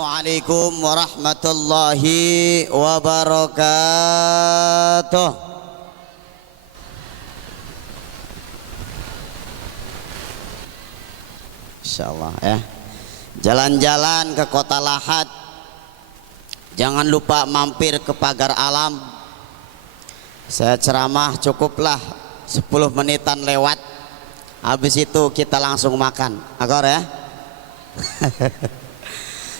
Assalamualaikum warahmatullahi wabarakatuh. Insyaallah ya. Jalan-jalan ke Kota Lahat, jangan lupa mampir ke Pagar Alam. Saya ceramah cukuplah 10 menitan lewat. Habis itu kita langsung makan. Akor ya.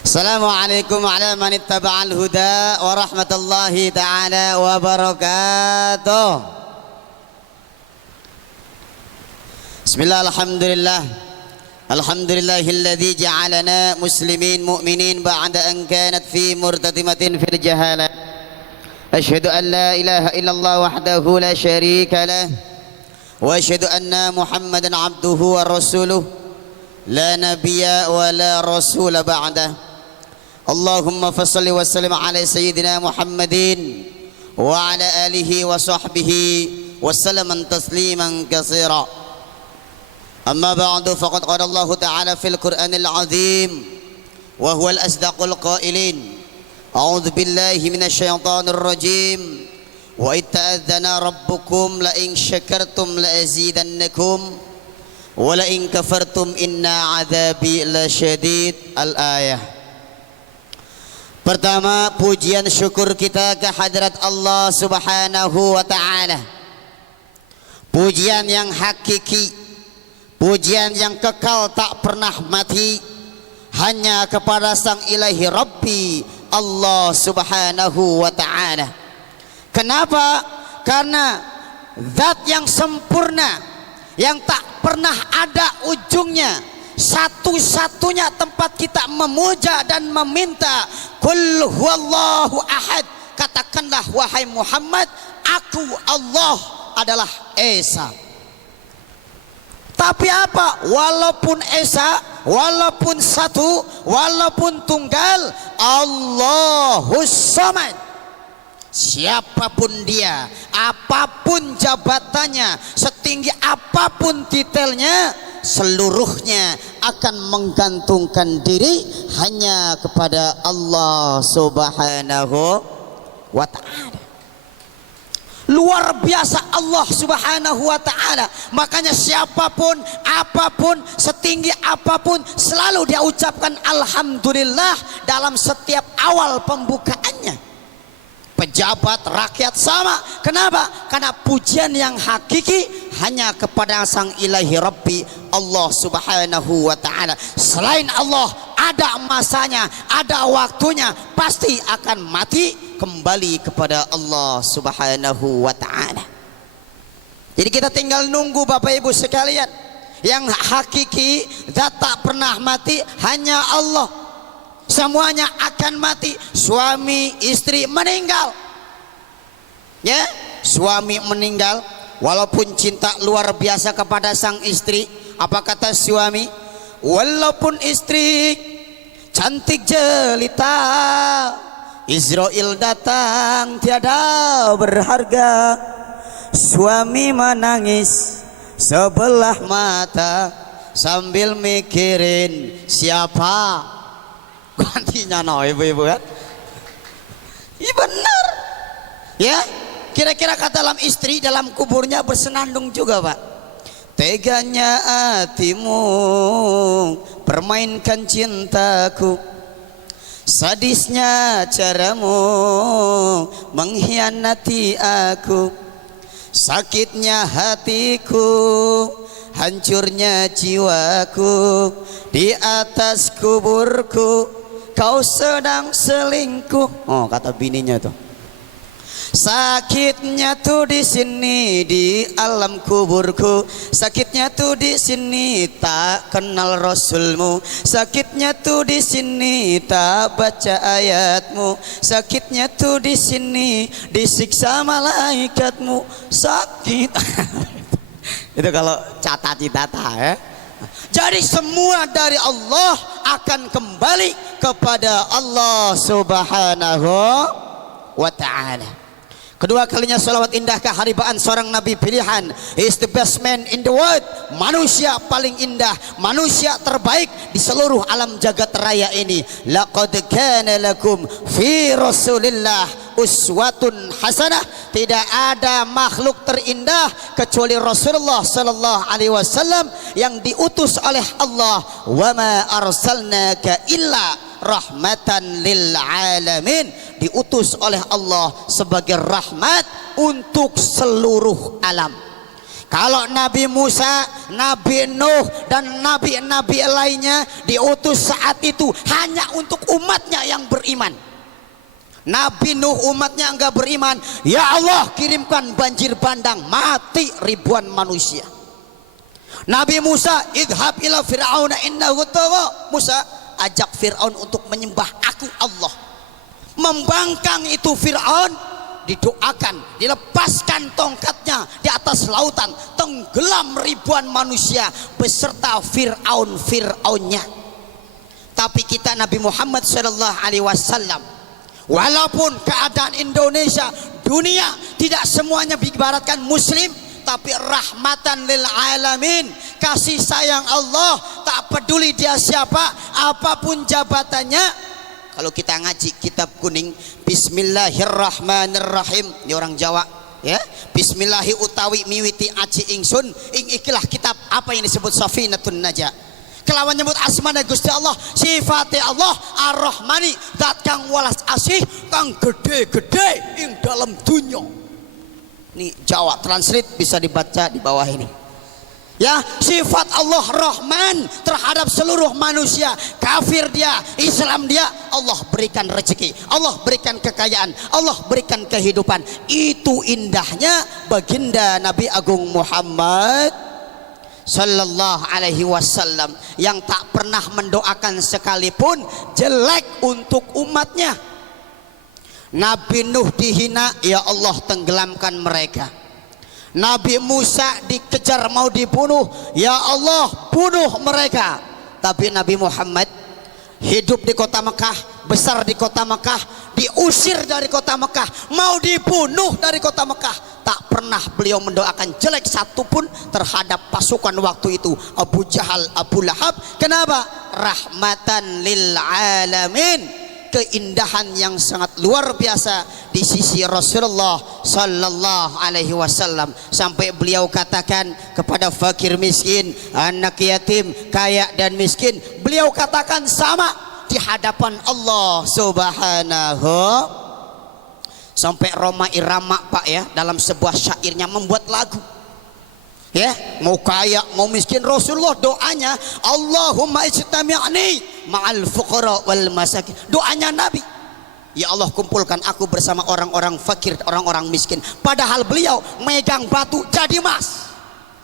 Assalamualaikum ala man ittaba'al huda wa rahmatullahi ta'ala wa barakatuh. Bismillah, alhamdulillah. Alhamdulillahilladzi ja'alana muslimin mu'minin ba'da an kanat fi murtatimatin fil jahalah. Asyhadu an la ilaha illallah wahdahu la syarika lah wa asyhadu anna Muhammadan abduhu wa rasuluh la nabiyya wa la rasula ba'dah. Allahumma fassalli wa sallim ala sayyidina Muhammadin wa ala alihi wa sahbihi wa sallaman tasliman katsira. Amma ba'du, faqad qala Allah ta'ala fil Qur'anil 'azim wa huwal asdaqul qailin. A'udzu billahi minasy syaithanir rajim. Wa itta'adzana rabbukum la in syakartum la azidannakum wa la in kafartum inna 'adzabi lasyadid. Al-ayah. Pertama, pujian syukur kita ke hadrat Allah subhanahu wa ta'ala. Pujian yang hakiki, pujian yang kekal tak pernah mati, hanya kepada sang ilahi Rabbi Allah subhanahu wa ta'ala. Kenapa? Karena zat yang sempurna, yang tak pernah ada ujungnya, satu-satunya tempat kita memuja dan meminta. Qul huwallahu ahad, katakanlah wahai Muhammad, aku Allah adalah Esa. Tapi apa? Walaupun Esa, walaupun satu, walaupun tunggal, Allahus Samad. Siapapun dia, apapun jabatannya, setinggi apapun titelnya, seluruhnya akan menggantungkan diri hanya kepada Allah subhanahu wa ta'ala. Luar biasa Allah subhanahu wa ta'ala. Makanya siapapun, apapun, setinggi apapun, selalu dia ucapkan alhamdulillah dalam setiap awal pembukaannya. Pejabat, rakyat sama. Kenapa? Karena pujian yang hakiki hanya kepada sang ilahi Rabbi Allah subhanahu wa ta'ala. Selain Allah ada masanya, ada waktunya, pasti akan mati, kembali kepada Allah subhanahu wa ta'ala. Jadi kita tinggal nunggu Bapak Ibu sekalian. Yang hakiki, zat tak pernah mati, hanya Allah. Semuanya akan mati. Suami istri meninggal, ya, suami meninggal, walaupun cinta luar biasa kepada sang istri. Apa kata suami? Walaupun istri cantik jelita, Israel datang tiada berharga. Suami menangis sebelah mata sambil mikirin siapa gantinya. No, ibu-ibu kan? Iya benar. Ya, kira-kira kata dalam istri dalam kuburnya bersenandung juga, Pak. Teganya hatimu permainkan cintaku, sadisnya caramu mengkhianati aku, sakitnya hatiku, hancurnya jiwaku, di atas kuburku kau sedang selingkuh. Oh, kata bininya tuh. Sakitnya tuh di sini di alam kuburku, sakitnya tuh di sini tak kenal Rasulmu, sakitnya tuh di sini tak baca ayatmu, sakitnya tuh di sini disiksa malaikatmu, sakit. Itu kalau cita-cita ya. Jadi semua dari Allah akan kembali kepada Allah subhanahu wa ta'ala. Kedua kalinya salawat indah keharibaan seorang nabi pilihan. He is the best man in the world. Manusia paling indah, manusia terbaik di seluruh alam jagat raya ini. Laqad kana lakum fi Rasulillah uswatun hasanah. Tidak ada makhluk terindah kecuali Rasulullah sallallahu alaihi wasallam yang diutus oleh Allah. Wa ma arsalnaka illa rahmatan lil alamin, diutus oleh Allah sebagai rahmat untuk seluruh alam. Kalau Nabi Musa, Nabi Nuh dan nabi-nabi lainnya diutus saat itu hanya untuk umatnya yang beriman. Nabi Nuh umatnya enggak beriman, ya Allah kirimkan banjir bandang, mati ribuan manusia. Nabi Musa, idhab ila fir'auna innahu tagha. Musa, ajak Fir'aun untuk menyembah aku Allah. Membangkang itu Fir'aun, didoakan, dilepaskan tongkatnya di atas lautan, tenggelam ribuan manusia beserta Fir'aunnya. Tapi kita Nabi Muhammad sallallahu alaihi wasallam, walaupun keadaan Indonesia, dunia tidak semuanya diibaratkan muslim, tapi rahmatan lil alamin, kasih sayang Allah, tak peduli dia siapa, apapun jabatannya. Kalau kita ngaji kitab kuning, bismillahirrahmanirrahim, ini orang Jawa ya, bismillahi utawi miwiti aji ingsun ing ikilah kitab apa yang disebut Safinatun Najah. Kelawan nyebut asmana Gusti Allah, sifate Allah ar-Rahmani, zat kang walas asih, kang gede-gede ing dalam dunya. Ini Jawa translate, bisa dibaca di bawah ini ya. Sifat Allah Rahman terhadap seluruh manusia, kafir dia, Islam dia, Allah berikan rezeki, Allah berikan kekayaan, Allah berikan kehidupan. Itu indahnya baginda Nabi Agung Muhammad sallallahu alaihi wasallam yang tak pernah mendoakan sekalipun jelek untuk umatnya. Nabi Nuh dihina, ya Allah tenggelamkan mereka. Nabi Musa dikejar mau dibunuh, ya Allah bunuh mereka. Tapi Nabi Muhammad hidup di kota Mekah, besar di kota Mekah, diusir dari kota Mekah, mau dibunuh dari kota Mekah, tak pernah beliau mendoakan jelek satupun terhadap pasukan waktu itu, Abu Jahal, Abu Lahab. Kenapa? Rahmatan lil alamin, keindahan yang sangat luar biasa di sisi Rasulullah sallallahu alaihi wasallam, sampai beliau katakan kepada fakir miskin, anak yatim, kaya dan miskin, beliau katakan sama di hadapan Allah subhanahu. Sampai Roma Irama Pak ya, dalam sebuah syairnya membuat lagu ya, mau kaya mau miskin, Rasulullah doanya Allahumma ijtami'ni ma'al fuqara wal masakin. Doanya Nabi, ya Allah kumpulkan aku bersama orang-orang fakir, orang-orang miskin. Padahal beliau megang batu jadi emas,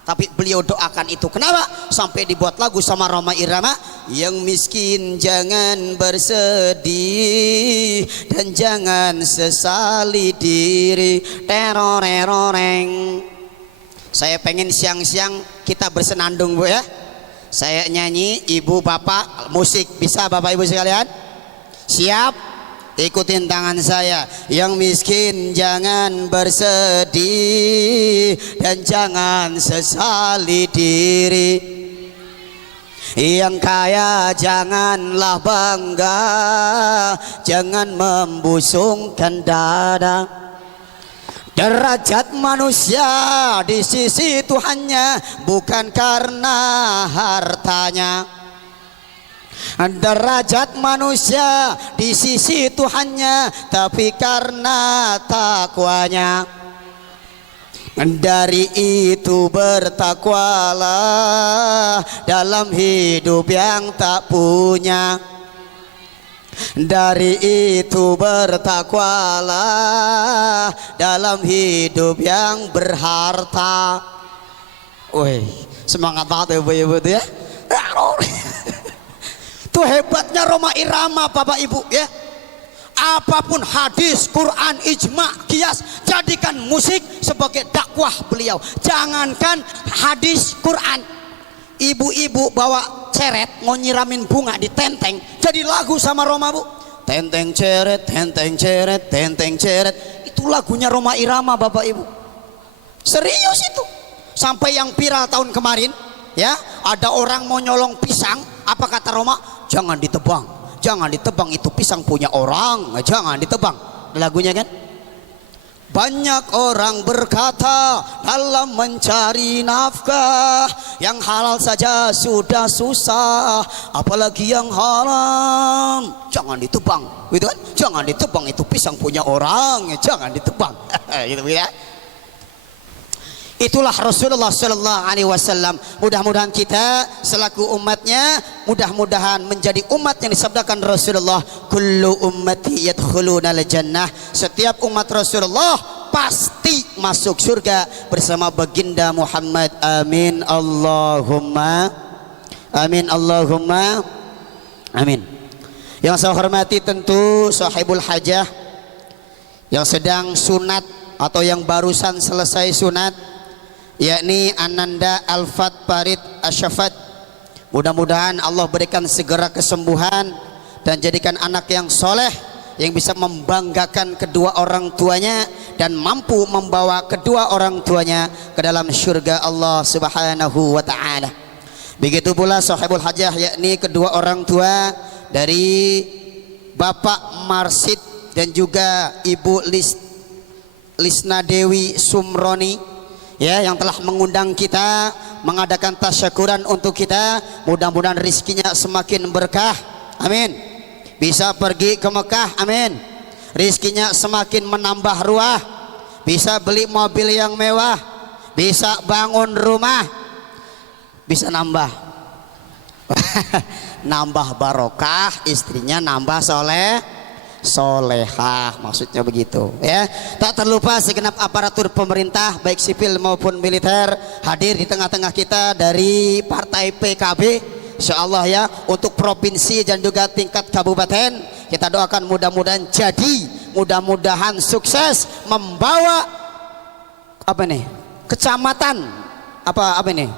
tapi beliau doakan itu. Kenapa? Sampai dibuat lagu sama Roma Irama, yang miskin jangan bersedih dan jangan sesali diri, teroreng. Saya pengen siang-siang kita bersenandung Bu ya. Saya nyanyi, ibu bapak musik, bisa bapak ibu sekalian? Siap? Ikutin tangan saya. Yang miskin jangan bersedih dan jangan sesali diri. Yang kaya janganlah bangga, jangan membusungkan dada. Derajat manusia di sisi Tuhannya bukan karena hartanya. Derajat manusia di sisi Tuhannya tapi karena takwanya. Dari itu bertakwalah dalam hidup yang tak punya. Dari itu bertakwalah dalam hidup yang berharta. Woi, semangat banget ya ibu-ibu ya. Itu hebatnya Roma Irama Bapak Ibu ya. Apapun hadis, Quran, ijma, kias, jadikan musik sebagai dakwah beliau. Jangankan hadis, Quran, ibu-ibu bawa ceret mau nyiramin bunga di tenteng jadi lagu sama Roma Bu. Tenteng ceret, tenteng ceret, tenteng ceret. Itu lagunya Rhoma Irama Bapak Ibu. Serius itu. Sampai yang viral tahun kemarin, ya, ada orang mau nyolong pisang, apa kata Roma? Jangan ditebang. Jangan ditebang, itu pisang punya orang. Jangan ditebang. Lagunya kan? Banyak orang berkata dalam mencari nafkah, yang halal saja sudah susah, apalagi yang haram. Jangan ditebang, gitu kan? Jangan ditebang, itu pisang punya orang. Jangan ditebang. Gitu ya. Itulah Rasulullah Sallallahu Alaihi Wasallam. Mudah-mudahan kita selaku umatnya, mudah-mudahan menjadi umat yang disabdakan Rasulullah, kullu ummati yadkhuluna al-jannah. Setiap umat Rasulullah pasti masuk surga bersama baginda Muhammad. Amin Allahumma amin Allahumma amin. Yang saya hormati tentu sahibul hajah yang sedang sunat atau yang barusan selesai sunat, yakni Ananda Alfat Farid Asyafat. Mudah-mudahan Allah berikan segera kesembuhan dan jadikan anak yang soleh, yang bisa membanggakan kedua orang tuanya dan mampu membawa kedua orang tuanya ke dalam surga Allah Subhanahu wa ta'ala. Begitu pula sahibul hajah, yakni kedua orang tua dari Bapak Marsid dan juga Ibu Lisna Dewi Sumroni, ya, yang telah mengundang kita, mengadakan tasyakuran untuk kita. Mudah-mudahan rizkinya semakin berkah, amin. Bisa pergi ke Mekah, amin. Rizkinya semakin menambah ruah, bisa beli mobil yang mewah, bisa bangun rumah, bisa nambah nambah barokah, istrinya nambah solehah, maksudnya begitu, ya. Tak terlupa segenap aparatur pemerintah baik sipil maupun militer hadir di tengah-tengah kita dari partai PKB, insyaallah ya, untuk provinsi dan juga tingkat kabupaten. Kita doakan mudah-mudahan jadi, mudah-mudahan sukses membawa apa nih, kecamatan apa ini,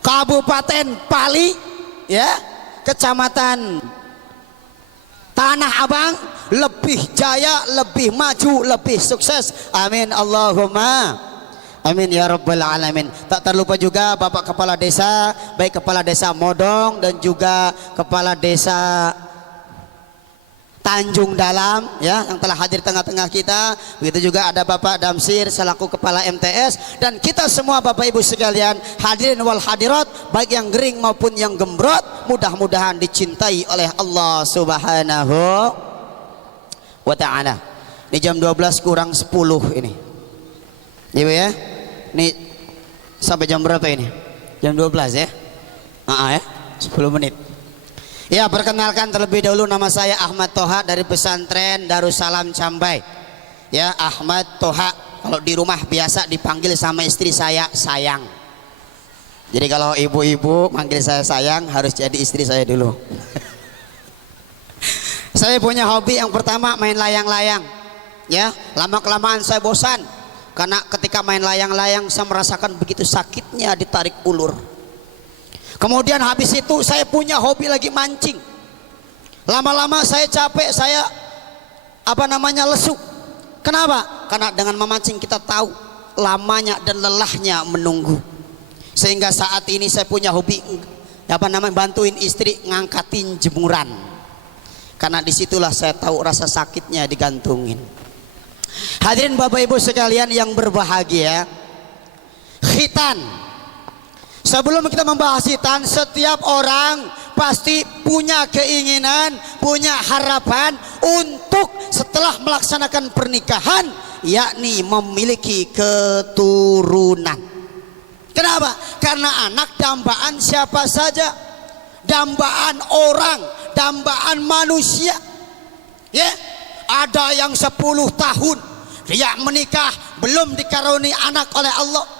Kabupaten Pali, ya, Kecamatan Tanah Abang lebih jaya, lebih maju, lebih sukses. Amin Allahumma amin ya rabbal alamin. Tak terlupa juga Bapak Kepala Desa, baik Kepala Desa Modong dan juga Kepala Desa Tanjung Dalam, ya, yang telah hadir tengah-tengah kita. Begitu juga ada Bapak Damsir selaku Kepala MTS, dan kita semua Bapak Ibu sekalian hadirin wal hadirat, baik yang gering maupun yang gembrot, mudah-mudahan dicintai oleh Allah Subhanahu wa ta'ala. Ini jam 12 kurang 10 ini, Ibu ya. Ini sampai jam berapa ini? Jam 12 ya? Ya, 10 menit. Ya, perkenalkan terlebih dahulu, nama saya Ahmad Toha dari pesantren Darussalam Cambai. Ya, Ahmad Toha. Kalau di rumah biasa dipanggil sama istri saya sayang. Jadi kalau ibu-ibu manggil saya sayang, harus jadi istri saya dulu. Saya punya hobi yang pertama main layang-layang. Ya, lama-kelamaan saya bosan karena ketika main layang-layang saya merasakan begitu sakitnya ditarik ulur. Kemudian habis itu saya punya hobi lagi mancing. Lama-lama saya capek, saya lesu. Kenapa? Karena dengan memancing kita tahu lamanya dan lelahnya menunggu. Sehingga saat ini saya punya hobi bantuin istri ngangkatin jemuran. Karena disitulah saya tahu rasa sakitnya digantungin. Hadirin Bapak Ibu sekalian yang berbahagia, khitan. Sebelum kita membahas khitan, setiap orang pasti punya keinginan, punya harapan untuk setelah melaksanakan pernikahan, yakni memiliki keturunan. Kenapa? Karena anak dambaan siapa saja, dambaan orang, dambaan manusia. Ya, ada yang 10 tahun dia menikah belum dikaruniai anak oleh Allah.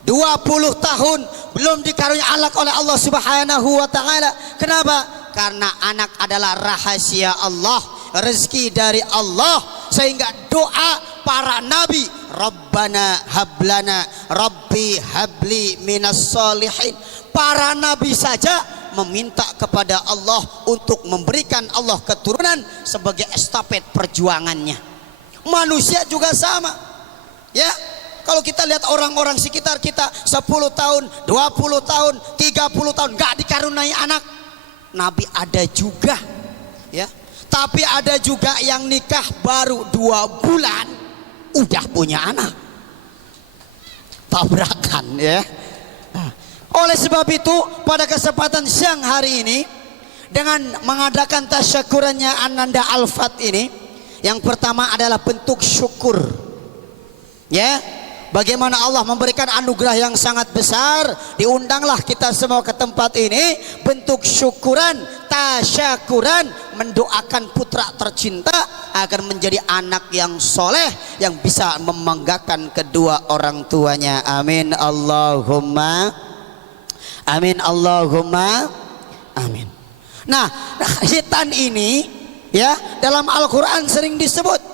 20 tahun belum dikaruniai anak oleh Allah Subhanahu wa ta'ala. Kenapa? Karena anak adalah rahasia Allah, rezeki dari Allah. Sehingga doa para nabi, Rabbana hablana, Rabbi habli minas solihin. Para nabi saja meminta kepada Allah untuk memberikan Allah keturunan sebagai estafet perjuangannya. Manusia juga sama, ya. Kalau kita lihat orang-orang sekitar kita 10 tahun, 20 tahun, 30 tahun gak dikaruniai anak. Nabi ada juga, ya. Tapi ada juga yang nikah baru 2 bulan udah punya anak. Tabrakan, ya. Oleh sebab itu pada kesempatan siang hari ini, dengan mengadakan tasyakurannya Ananda Al-Fat ini, yang pertama adalah bentuk syukur, ya. Bagaimana Allah memberikan anugerah yang sangat besar, diundanglah kita semua ke tempat ini, bentuk syukuran, tasyakuran, mendoakan putra tercinta agar menjadi anak yang soleh, yang bisa membanggakan kedua orang tuanya. Amin Allahumma amin, Allahumma amin. Nah, khitan ini, ya, dalam Al-Quran sering disebut,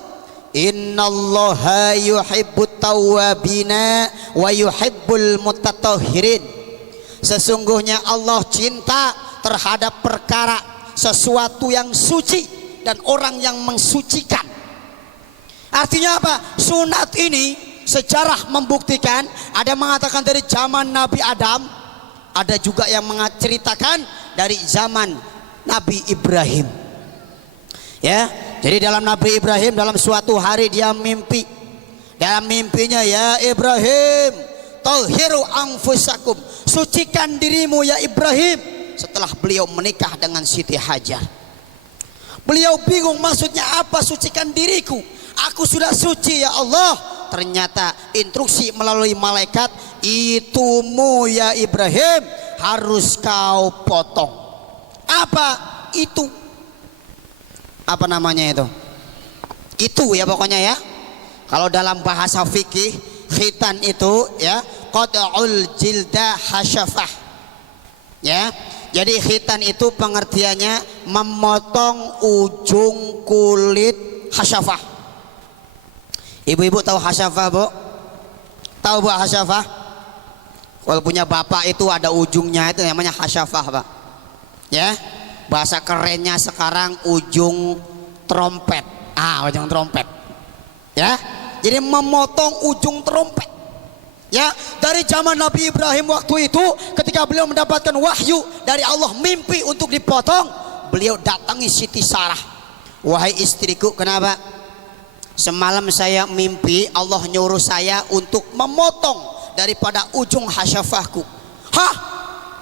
innallaha yuhibbut tawwabina wa yuhibbul mutatahhirin. Sesungguhnya Allah cinta terhadap perkara sesuatu yang suci dan orang yang mensucikan. Artinya apa? Sunat ini sejarah membuktikan, ada mengatakan dari zaman Nabi Adam, ada juga yang menceritakan dari zaman Nabi Ibrahim, ya. Jadi dalam Nabi Ibrahim, dalam suatu hari dia mimpi. Dalam mimpinya, ya Ibrahim, tahiru anfusakum, sucikan dirimu ya Ibrahim. Setelah beliau menikah dengan Siti Hajar, beliau bingung maksudnya apa sucikan diriku, aku sudah suci ya Allah. Ternyata instruksi melalui malaikat, itumu ya Ibrahim harus kau potong. Apa itu? Apa namanya itu? Itu ya pokoknya, ya. Kalau dalam bahasa fikih, khitan itu, ya, qat'ul jilda hasyafah, ya. Jadi khitan itu pengertiannya memotong ujung kulit hasyafah. Ibu-ibu tahu hasyafah, Bu? Tahu Bu hasyafah? Kalau punya bapak itu ada ujungnya, itu namanya hasyafah, Pak, ya. Bahasa kerennya sekarang ujung trompet. Ujung trompet, ya. Jadi memotong ujung trompet, ya. Dari zaman Nabi Ibrahim waktu itu, ketika beliau mendapatkan wahyu dari Allah, mimpi untuk dipotong, beliau datangi Siti Sarah. Wahai istriku, kenapa? Semalam saya mimpi Allah nyuruh saya untuk memotong daripada ujung hasyafahku. Hah?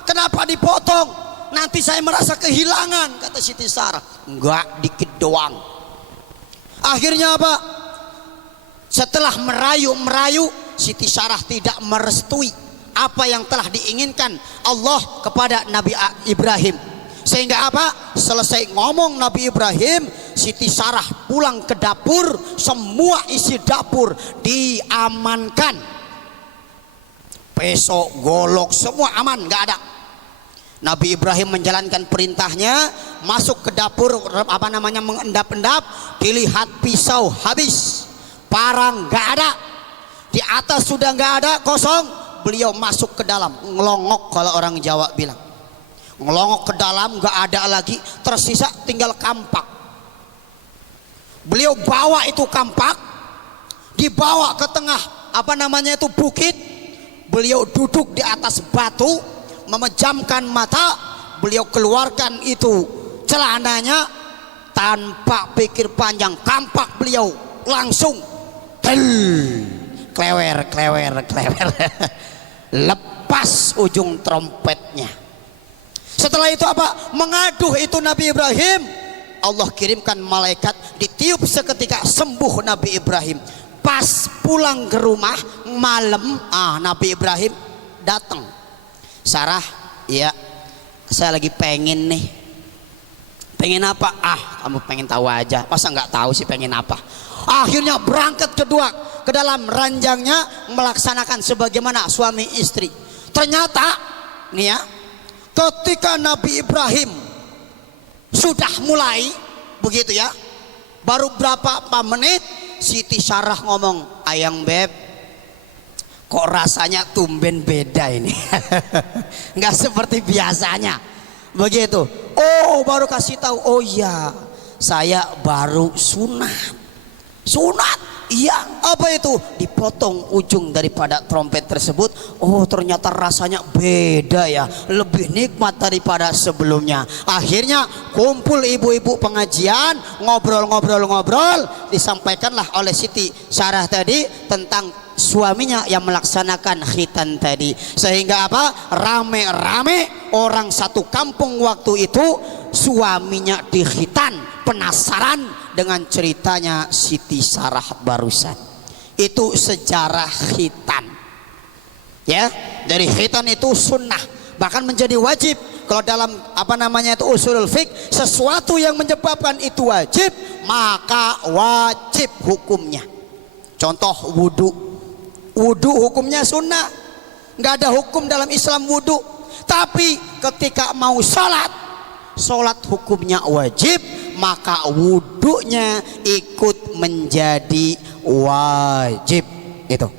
Kenapa dipotong? Nanti saya merasa kehilangan, kata Siti Sarah. Enggak, dikit doang. Akhirnya apa? Setelah merayu-merayu, Siti Sarah tidak merestui apa yang telah diinginkan Allah kepada Nabi Ibrahim. Sehingga apa? Selesai ngomong Nabi Ibrahim, Siti Sarah pulang ke dapur, semua isi dapur diamankan. Pesok, golok, semua aman, nggak ada. Nabi Ibrahim menjalankan perintahnya, masuk ke dapur, apa namanya, mengendap-endap, dilihat pisau habis, parang nggak ada, di atas sudah nggak ada, kosong. Beliau masuk ke dalam, ngelongok kalau orang Jawa bilang, ngelongok ke dalam, nggak ada lagi, tersisa tinggal kampak. Beliau bawa itu kampak, dibawa ke tengah, apa namanya itu, bukit. Beliau duduk di atas batu, memejamkan mata, beliau keluarkan itu celananya, tanpa pikir panjang, kampak beliau langsung klewer lepas ujung trompetnya. Setelah itu apa? Mengaduh itu Nabi Ibrahim, Allah kirimkan malaikat, ditiup seketika, sembuh Nabi Ibrahim. Pas pulang ke rumah malam, Nabi Ibrahim datang. Sarah, iya, saya lagi pengen nih. Pengen apa? Kamu pengen tahu aja. Masa nggak tahu sih pengen apa? Akhirnya berangkat kedua ke dalam ranjangnya, melaksanakan sebagaimana suami istri. Ternyata, nih ya, ketika Nabi Ibrahim sudah mulai begitu ya, baru berapa menit, Siti Sarah ngomong, ayang beb, kok rasanya tumben beda ini. Nggak seperti biasanya. Begitu. Oh, baru kasih tahu. Oh iya, saya baru sunat. Sunat, iya. Apa itu? Dipotong ujung daripada trompet tersebut. Oh, ternyata rasanya beda ya, lebih nikmat daripada sebelumnya. Akhirnya kumpul ibu-ibu pengajian, ngobrol-ngobrol-ngobrol. Disampaikanlah oleh Siti Sarah tadi tentang suaminya yang melaksanakan khitan tadi. Sehingga apa? Rame-rame orang satu kampung waktu itu suaminya dikhitan. Penasaran dengan ceritanya Siti Sarah barusan. Itu sejarah khitan. Ya, dari khitan itu sunnah, bahkan menjadi wajib. Kalau dalam itu usulul fiqh, sesuatu yang menyebabkan itu wajib, maka wajib hukumnya. Contoh wudu. Wudu hukumnya sunnah. Nggak ada hukum dalam Islam wudu. Tapi ketika mau sholat hukumnya wajib, maka wudunya ikut menjadi wajib. Itu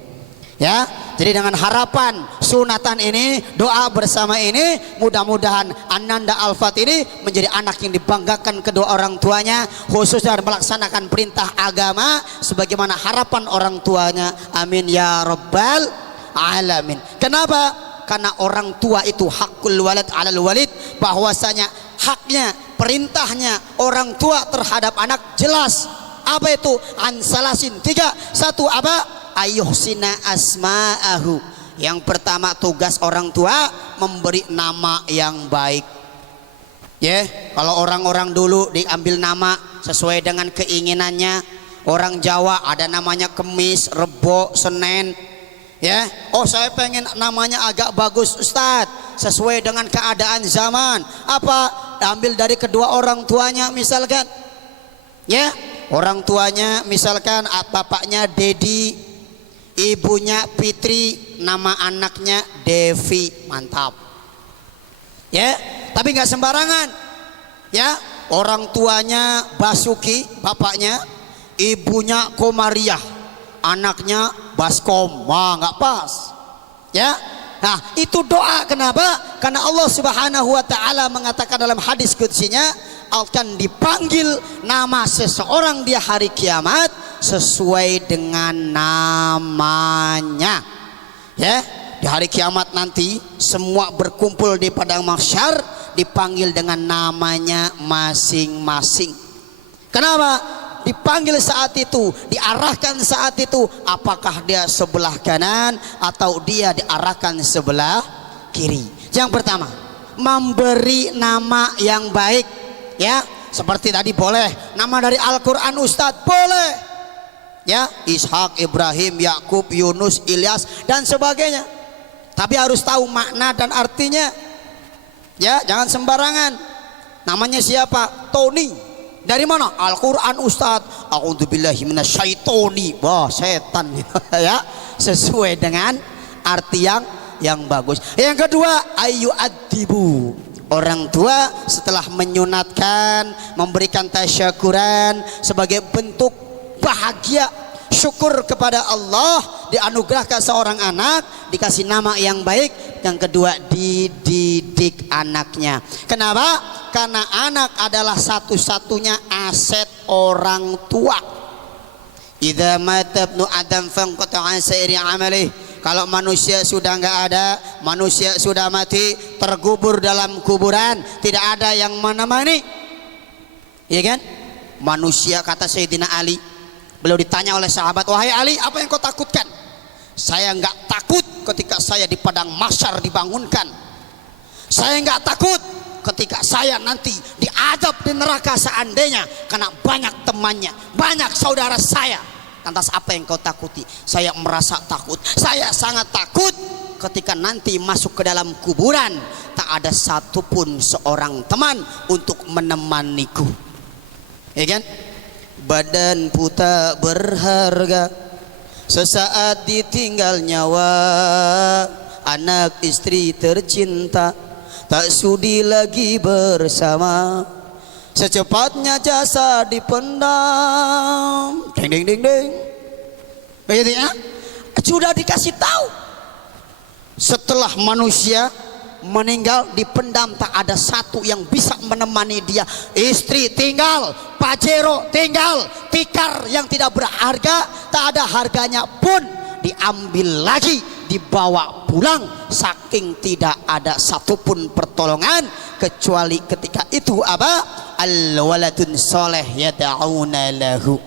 ya. Jadi dengan harapan sunatan ini, doa bersama ini, mudah-mudahan Ananda Alfat ini menjadi anak yang dibanggakan kedua orang tuanya, khususnya melaksanakan perintah agama sebagaimana harapan orang tuanya. Amin ya rabbal alamin. Kenapa? Karena orang tua itu hakul walad alal walid, bahwasanya haknya, perintahnya orang tua terhadap anak jelas. Apa itu? Ansalasin 3. Satu apa? Ayuhsina asma'ahu. Yang pertama, tugas orang tua memberi nama yang baik. Ya, kalau orang-orang dulu diambil nama sesuai dengan keinginannya. Orang Jawa ada namanya Kemis, Rebo, Senin. Ya, oh saya pengen namanya agak bagus Ustadz, sesuai dengan keadaan zaman. Apa? Ambil dari kedua orang tuanya misalkan. Ya, orang tuanya misalkan bapaknya Dedi, ibunya Fitri, nama anaknya Devi. Mantap. Ya, tapi nggak sembarangan. Ya, orang tuanya Basuki, bapaknya, ibunya Komariah, anaknya Baskom. Wah, nggak pas. Ya. Nah, itu doa. Kenapa? Karena Allah Subhanahu wa taala mengatakan dalam hadis qudsinya, akan dipanggil nama seseorang di hari kiamat sesuai dengan namanya. Ya, di hari kiamat nanti semua berkumpul di padang mahsyar, dipanggil dengan namanya masing-masing. Kenapa? Dipanggil saat itu, diarahkan saat itu, apakah dia sebelah kanan atau dia diarahkan sebelah kiri. Yang pertama, memberi nama yang baik. Ya, seperti tadi boleh nama dari Al-Quran Ustadz, boleh. Ya, Ishak, Ibrahim, Yakub, Yunus, Ilyas dan sebagainya. Tapi harus tahu makna dan artinya. Ya, jangan sembarangan. Namanya siapa? Tony. Dari mana? Al-Quran Ustadz. A'udzubillahi minasyaitoni. Wah, setan. Ya, sesuai dengan arti yang bagus. Yang kedua, ayu adibu. Orang tua setelah menyunatkan, memberikan tasyakuran sebagai bentuk bahagia, syukur kepada Allah, dianugerahkan seorang anak, dikasih nama yang baik. Yang kedua, dididik anaknya. Kenapa? Karena anak adalah satu-satunya aset orang tua. Idza mata ibnu adam fanqata'a sairi amalih. Kalau manusia sudah enggak ada, manusia sudah mati, terkubur dalam kuburan, tidak ada yang menemani. Iya kan? Manusia, kata Sayyidina Ali, beliau ditanya oleh sahabat, wahai Ali, apa yang kau takutkan? Saya enggak takut ketika saya di padang mahsyar dibangunkan. Saya enggak takut ketika saya nanti diadab di neraka seandainya, karena banyak temannya, banyak saudara saya. Lantas apa yang kau takuti? Saya merasa takut, saya sangat takut ketika nanti masuk ke dalam kuburan, tak ada satupun seorang teman untuk menemaniku. Ya kan? Badan puta berharga, sesaat ditinggal nyawa, anak istri tercinta tak sudi lagi bersama, secepatnya jasa dipendam. Ding ding ding ding. Begitu ya? Sudah dikasih tahu. Setelah manusia meninggal dipendam, tak ada satu yang bisa menemani dia. Istri tinggal, Pajero tinggal, tikar yang tidak berharga, tak ada harganya pun diambil lagi, dibawa pulang, saking tidak ada satupun pertolongan kecuali ketika itu apa? Al-waladun soleh yada'una lahu.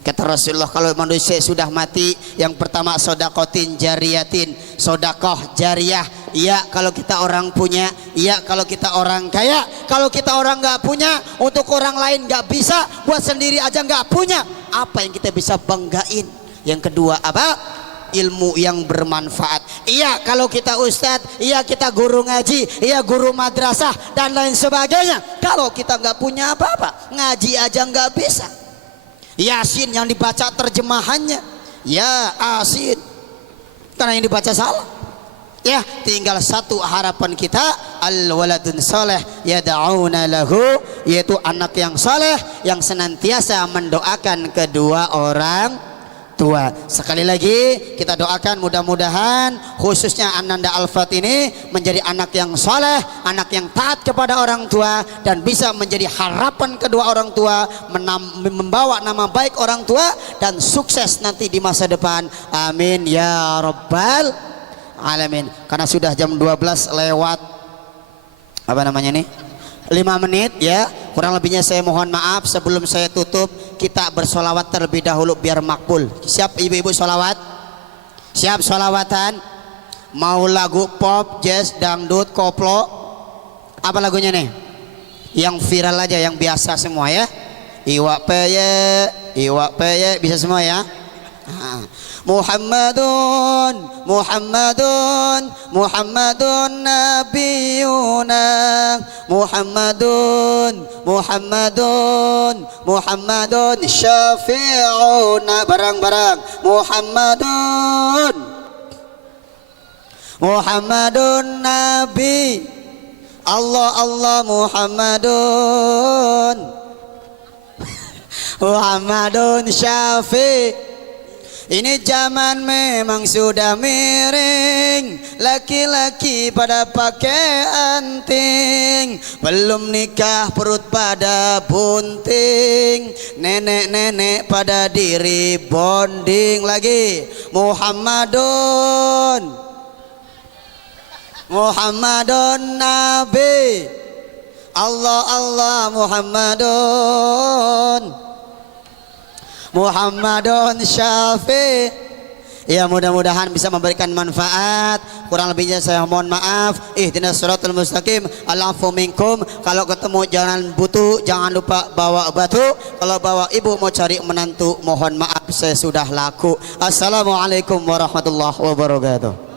Kata Rasulullah, kalau manusia sudah mati, yang pertama sodakotin jariyatin, sodakoh jariah. Iya kalau kita orang punya, iya kalau kita orang kaya. Kalau kita orang nggak punya, untuk orang lain nggak bisa, buat sendiri aja nggak punya, apa yang kita bisa banggain? Yang kedua apa? Ilmu yang bermanfaat. Iya kalau kita ustadz, iya kita guru ngaji, iya guru madrasah dan lain sebagainya. Kalau kita nggak punya apa-apa, ngaji aja nggak bisa. Yasin yang dibaca terjemahannya, ya asin, karena yang dibaca salah. Ya tinggal satu harapan kita, al-waladun soleh yada'una lahu, yaitu anak yang soleh yang senantiasa mendoakan kedua orang tua. Sekali lagi kita doakan mudah-mudahan khususnya Ananda Alfat ini menjadi anak yang soleh, anak yang taat kepada orang tua, dan bisa menjadi harapan kedua orang tua, membawa nama baik orang tua dan sukses nanti di masa depan. Amin ya rabbal alamin. Karena sudah jam 12 lewat apa namanya nih 5 menit ya, kurang lebihnya saya mohon maaf. Sebelum saya tutup, kita bersolawat terlebih dahulu biar makbul. Siap ibu-ibu solawat? Siap solawatan? Mau lagu pop, jazz, dangdut, koplo? Apa lagunya nih? Yang viral aja, yang biasa semua ya. Iwak peye, bisa semua ya. Muhammadun Muhammadun Muhammadun nabiyuna, Muhammadun Muhammadun Muhammadun syafi'una, barang-barang Muhammadun Muhammadun nabi Allah Allah Muhammadun Muhammadun syafi'. Ini zaman memang sudah miring, laki-laki pada pakai anting, belum nikah perut pada bunting, nenek-nenek pada diri bonding lagi. Muhammadun Muhammadun Nabi Allah Allah Muhammadun Muhammadun syafi'. Ya mudah-mudahan bisa memberikan manfaat. Kurang lebihnya saya mohon maaf. Ihdinas siratal mustaqim. Al-afu minkum. Kalau ketemu jangan butuh, jangan lupa bawa batu. Kalau bawa ibu mau cari menantu, mohon maaf saya sudah laku. Assalamualaikum warahmatullahi wabarakatuh.